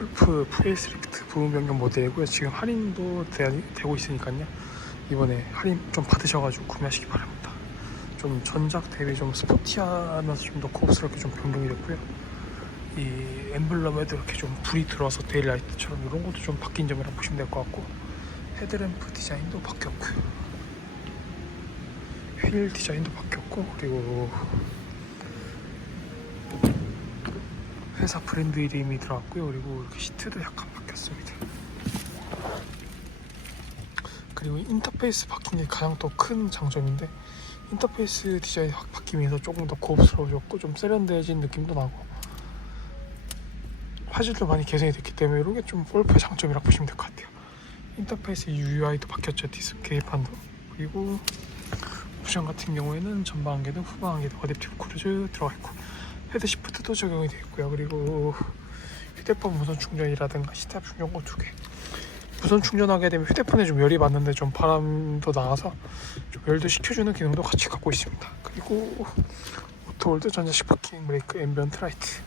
골프 프레이스리프트 부분 변경 모델이고요. 지금 할인도 되, 되고 있으니까요. 이번에 할인 좀 받으셔가지고 구매하시기 바랍니다. 좀 전작 대비 좀 스포티하면서 좀 더 고급스럽게 좀 변경이 됐고요. 이 엠블럼에도 이렇게 좀 불이 들어와서 데일라이트처럼 이런 것도 좀 바뀐 점이라 보시면 될 것 같고 헤드램프 디자인도 바뀌었고요. 휠 디자인도 바뀌었고 그리고 회사 브랜드 이름이 들어갔고요. 그리고 이렇게 시트도 약간 바뀌었습니다. 그리고 인터페이스 바뀐 게 가장 또 큰 장점인데 인터페이스 디자인이 확 바뀌면서 조금 더 고급스러워졌고 좀 세련돼진 느낌도 나고 화질도 많이 개선이 됐기 때문에 이게 좀 골프의 장점이라고 보시면 될 것 같아요. 인터페이스 UI도 바뀌었죠. 디스크 계기판도 그리고 옵션 같은 경우에는 전방 안개등 후방 안개등 어댑티브 크루즈 들어가 있고 헤드 시프트도 적용이 되어 있고요. 그리고 휴대폰 무선 충전이라든가 시탑 충전고 두 개. 무선 충전하게 되면 휴대폰에 좀 열이 받는데 좀 바람도 나와서 좀 열도 식혀주는 기능도 같이 갖고 있습니다. 그리고 오토홀드 전자식 파킹 브레이크 앰비언트 라이트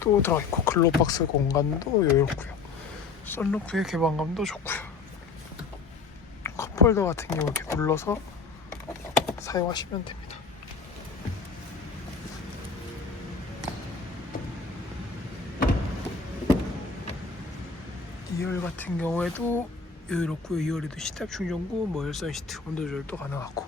또 들어가 있고 글로박스 공간도 여유롭고요. 썬루프의 개방감도 좋고요. 컵홀더 같은 경우 이렇게 눌러서 사용하시면 됩니다. 2열 같은 경우에도 여유롭고요. 2열에도 시탑 충전구, 뭐 열선 시트 온도 조절도 가능하고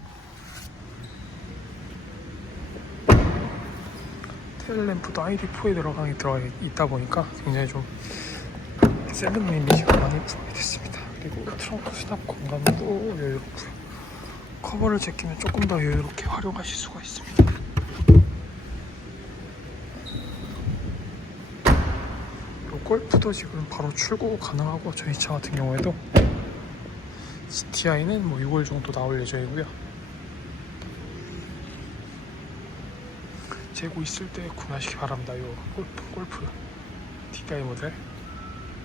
테일램프도 ID4에 들어가 있다 보니까 굉장히 좀 셀럽 이미지가 많이 부각이 됐습니다. 그리고 트렁크 수납 공간도 여유롭고요. 커버를 제끼면 조금 더 여유롭게 활용하실 수가 있습니다. 골프도 지금 바로 출고 가능하고 저희 차 같은 경우에도 GTI는 뭐 6월 정도 나올 예정이고요. 재고 있을 때 구매하시기 바랍니다. 요 골프 골프 TDI 모델.